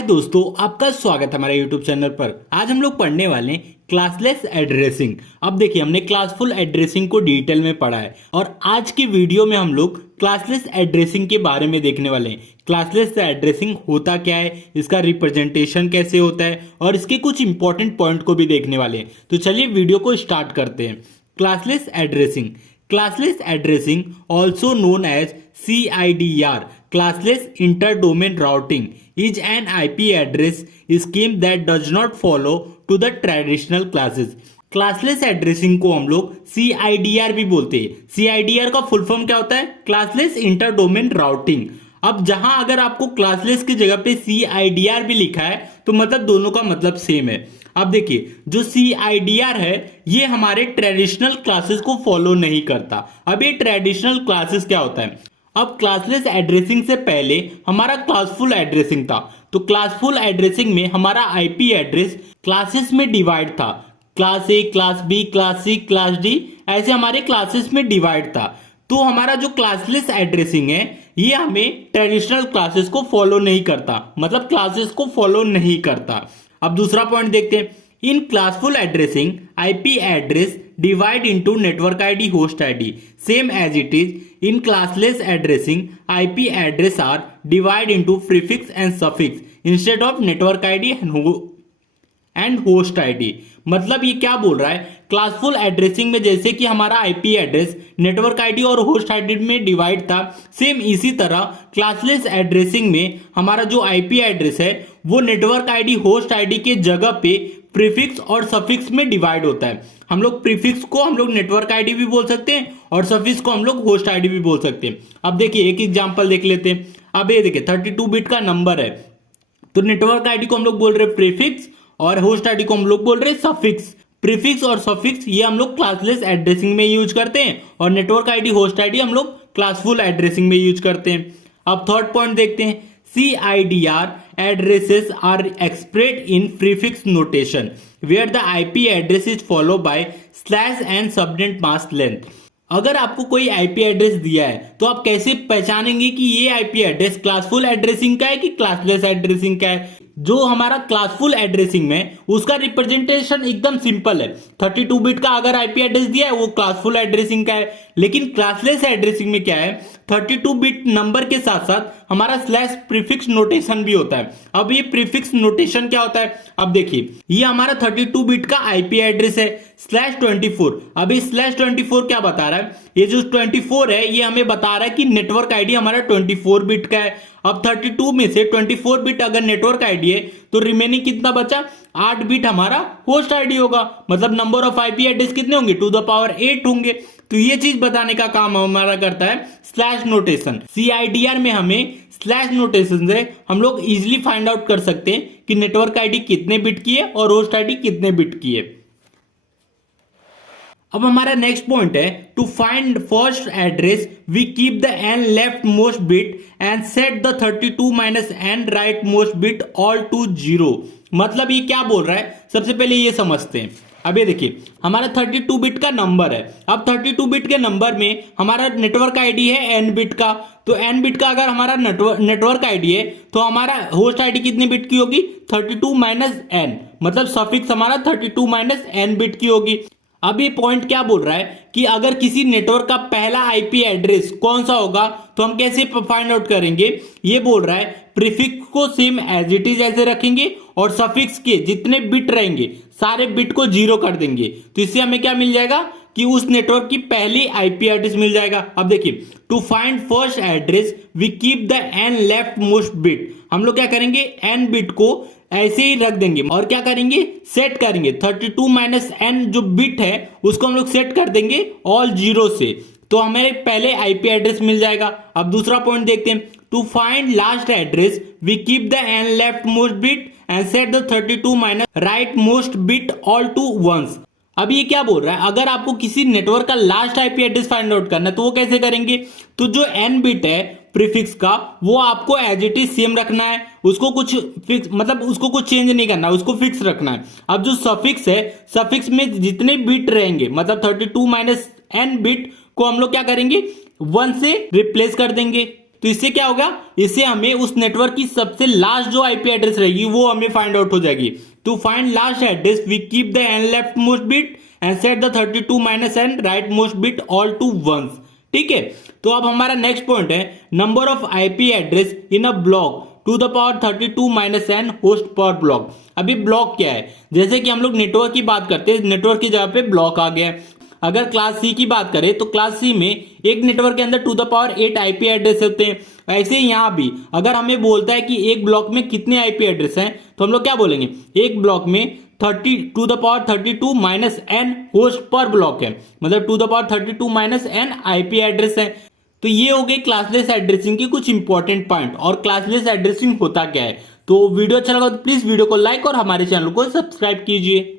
हाय दोस्तों, आपका स्वागत है हमारे YouTube चैनल पर। आज हम लोग पढ़ने वाले हैं क्लासलेस एड्रेसिंग। अब देखिए, हमने क्लासफुल एड्रेसिंग को डिटेल में पढ़ा है और आज की वीडियो में हम लोग क्लासलेस एड्रेसिंग के बारे में देखने वाले हैं। क्लासलेस एड्रेसिंग होता क्या है, इसका रिप्रेजेंटेशन कैसे होता है और इसके कुछ इंपॉर्टेंट पॉइंट को भी देखने वाले हैं। तो चलिए वीडियो को स्टार्ट करते हैं। Classless addressing, classless addressing also known as CIDR, classless inter-domain routing, is an IP address scheme that does not follow to the traditional classes. Classless addressing को हम लोग CIDR भी बोलते हैं। CIDR का फुल फॉर्म क्या होता है? Classless inter domain routing. अब जहां अगर आपको क्लासलेस की जगह पे CIDR भी लिखा है तो मतलब दोनों का मतलब सेम है। अब देखिए, जो CIDR है ये हमारे ट्रेडिशनल क्लासेस को फॉलो नहीं करता। अब ये ट्रेडिशनल क्लासेस क्या होता है? अब क्लासलेस एड्रेसिंग से पहले हमारा क्लासफुल एड्रेसिंग था। तो क्लासफुल एड्रेसिंग में हमारा आईपी एड्रेस क्लासेस में डिवाइड था। Class A, class B, class C, class D, ऐसे हमारे क्लासेस में डिवाइड था। तो हमारा जो क्लासलेस एड्रेसिंग है ये हमें ट्रेडिशनल क्लासेस को फॉलो नहीं करता, मतलब क्लासेस को फॉलो नहीं करता। अब दूसरा पॉइंट देखते हैं। In classful addressing IP address divide into network ID, host ID, same as it is in classless addressing IP address are divide into prefix and suffix instead of network ID and host ID. मतलब ये क्या बोल रहा है? Classful addressing में जैसे कि हमारा आईपी एड्रेस नेटवर्क आईडी और होस्ट आईडी में डिवाइड था, सेम इसी तरह क्लासलेस एड्रेसिंग में हमारा जो आईपी एड्रेस है वो नेटवर्क आईडी, होस्ट आईडी के जगह पे प्रीफिक्स और सफिक्स में डिवाइड होता है। हम लोग प्रीफिक्स को हम लोग नेटवर्क आईडी भी बोल सकते हैं और सफिक्स को हम लोग होस्ट आईडी भी बोल सकते हैं। अब देखिए एक एग्जांपल देख लेते हैं। अब ये देखिए 32 बिट का नंबर है, तो नेटवर्क आईडी को हम लोग बोल रहे हैं प्रीफिक्स और होस्ट आईडी को हम लोग बोल रहे हैं सफिक्स। प्रीफिक्स और सफिक्स ये हम लोग क्लासलेस एड्रेसिंग में यूज करते हैं और नेटवर्क आईडी, होस्ट आईडी हम लोग क्लासफुल एड्रेसिंग में यूज करते हैं। अब थर्ड पॉइंट देखते हैं। CIDR addresses are expressed in prefix notation where the IP address is followed by slash and subnet mask length. अगर आपको कोई आईपी एड्रेस दिया है तो आप कैसे पहचानेंगे कि ये आईपी एड्रेस क्लासफुल एड्रेसिंग का है कि क्लासलेस एड्रेसिंग का है? जो हमारा क्लासफुल एड्रेसिंग में उसका रिप्रेजेंटेशन एकदम सिंपल है। 32 बिट का अगर आईपी एड्रेस दिया है वो क्लासफुल एड्रेसिंग का है। लेकिन क्लासलेस एड्रेसिंग में क्या है? 32 बिट नंबर के साथ साथ हमारा स्लैश प्रीफिक्स नोटेशन भी होता है। अब ये प्रीफिक्स नोटेशन क्या होता है? अब देखिए, ये हमारा 32 बिट का आईपी एड्रेस है /24। अब ये /24 क्या बता रहा है? ये जो 24 है ये हमें बता रहा है कि नेटवर्क आईडी हमारा 24 बिट का है। अब 32 में से 24 बिट अगर नेटवर्क आईडी है तो रिमेनिंग कितना बचा? 8 बिट हमारा होस्ट आईडी होगा। मतलब नंबर ऑफ आईपी एड्रेस कितने होंगे? 8 होंगे। तो ये चीज बताने का काम हमारा करता है स्लैश नोटेशन। CIDR में हमें स्लैश नोटेशन से हम लोग इजिली फाइंड आउट कर सकते हैं कि नेटवर्क आईडी कितने बिट की है और होस्ट आईडी कितने बिट की है। अब हमारा नेक्स्ट पॉइंट है, to find first address we keep the n left most bit and set the 32 minus n right most bit all to 0। मतलब ये क्या बोल रहा है? सबसे पहले ये समझते हैं। अब ये देखिए, हमारा 32 बिट का नंबर है। अब 32 बिट के नंबर में हमारा नेटवर्क आईडी है n बिट का। तो n बिट का अगर हमारा नेटवर्क आईडी है तो हमारा होस्ट आईडी कितने बिट की होगी? 32 माइनस n, मतलब सफिक्स हमारा 32 माइनस n बिट की होगी। अब ये पॉइंट क्या बोल रहा है कि अगर किसी नेटवर्क का पहला आईपी एड्रेस कौन सा होगा तो हम कैसे फाइंड आउट करेंगे? ये बोल रहा है प्रीफिक्स को सेम एज इट इज ऐसे रखेंगे और सफिक्स के जितने बिट रहेंगे सारे बिट को 0 कर देंगे। तो इससे हमें क्या मिल जाएगा कि उस नेटवर्क की पहली आईपी एड्रेस मिल जाएगा। अब देखिए, to find first address we keep the n left most bit. हम लोग क्या करेंगे? n बिट को ऐसे ही रख देंगे और क्या करेंगे? सेट करेंगे। 32 माइनस n जो बिट है उसको हम लोग सेट कर देंगे ऑल 0 से, तो हमें पहले आईपी एड्रेस मिल जाएगा। अब दूसरा पॉइंट देखते हैं। To find last address we keep the n left most bit and set the 32 minus right most bit all to 1। अब ये क्या बोल रहा है? अगर आपको किसी नेटवर्क का last IP address find out करना है तो वो कैसे करेंगे? तो जो n बिट है प्रीफिक्स का वो आपको एज इट इज सेम रखना है, उसको कुछ फिक्स, मतलब उसको कुछ चेंज नहीं करना है, उसको फिक्स रखना है। अब जो सफिक्स है, सफिक्स में जितने बिट रहेंगे, मतलब 32 माइनस n बिट को हम लोग क्या करेंगे? 1 से रिप्लेस कर देंगे। तो इससे क्या होगा, इससे हमें उस नेटवर्क की सबसे लास्ट जो आईपी एड्रेस रहेगी वो हमें फाइंड आउट हो जाएगी। To find last address we keep the n left most bit and set the 32 minus n right most bit all to ones. ठीक है, तो अब हमारा नेक्स्ट पॉइंट है number of IP address in a block to the power 32 minus n host per block. अभी block क्या है, जैसे कि हम लोग नेटवर्क की बात करते हैं, नेटवर्क की जगह पे ब्लॉक आ गया है। अगर क्लास सी की बात करें तो क्लास सी में एक नेटवर्क के अंदर to the power 8 IP address होते हैं। ऐसे ही यहां भी अगर हमें बोलता है कि एक ब्लॉक में कितने आईपी एड्रेस हैं, तो हम लोग क्या बोलेंगे, एक ब्लॉक में 30 to the power 32 minus n host per block है, मतलब to the power 32 minus n IP address है। तो ये हो गई क्लासलेस एड्रेसिंग के कुछ इंपॉर्टेंट पॉइंट। और क्लासलेस एड्रेसिंग होता क्या है, तो वीडियो अच्छा लगा तो प्लीज वीडियो को लाइक और हमारे चैनल को सब्सक्राइब कीजिए।